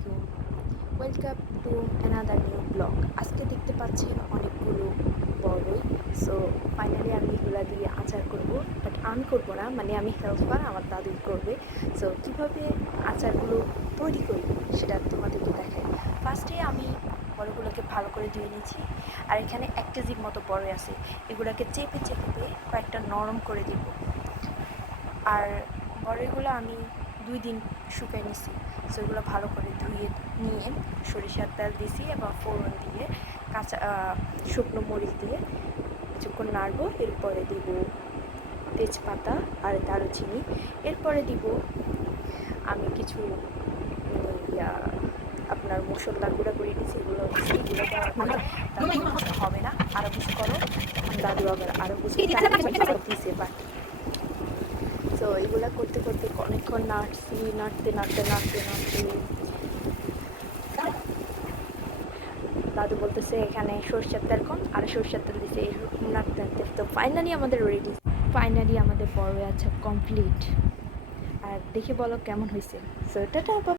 আলাইকুম, welcome to another new blog. আজকে দেখতে পাচ্ছেন অনেকগুলো বড়ই। সো ফাইনালি আমি এগুলা দিয়ে আচার করব, বাট আমি করব না, মানে আমি হেল্পার, আমার দাদুই করবে। সো কীভাবে আচারগুলো তৈরি করি সেটা তোমাদেরকে দেখাই। ফার্স্টে আমি বড়গুলোকে ভালো করে ধুয়ে নিয়েছি, আর এখানে 1 কেজির মতো বড় আছে। এগুলোকে চেপে চেপে কয়েকটা নরম করে দিব। আর বড়ইগুলো আমি 2 দিন শুকাই নিছি। সো এগুলো ভালো করে ধুয়ে নিয়ে সরিষার তেল দিছি এবং ফোড়ন দিয়ে কাঁচা শুকনো মরিচ দিয়ে কিছুক্ষণ নাড়বো। এরপরে দিব তেজপাতা আর দারুচিনি। এরপরে দিব আমি কিছু আপনার মশলা গুঁড়া করে নিয়েছি, এগুলো দিচ্ছি। এগুলো দেওয়ার পরে তার হবে না, আরও কিছু করো, দাদু আবার আরও কিছু দিছে বাটি। তো এগুলো করতে করতে অনেকক্ষণ নাড়ছি, নাড়তে দাদু বলতেছে এখানে সরষের তেল কম, আর সরষের তেল দিছে। এরকম নাড়তে তো ফাইনালি আমাদের রেডি। ফাইনালি আমাদের বড় আচার কমপ্লিট। আর দেখে বলো কেমন হয়েছে। So tata.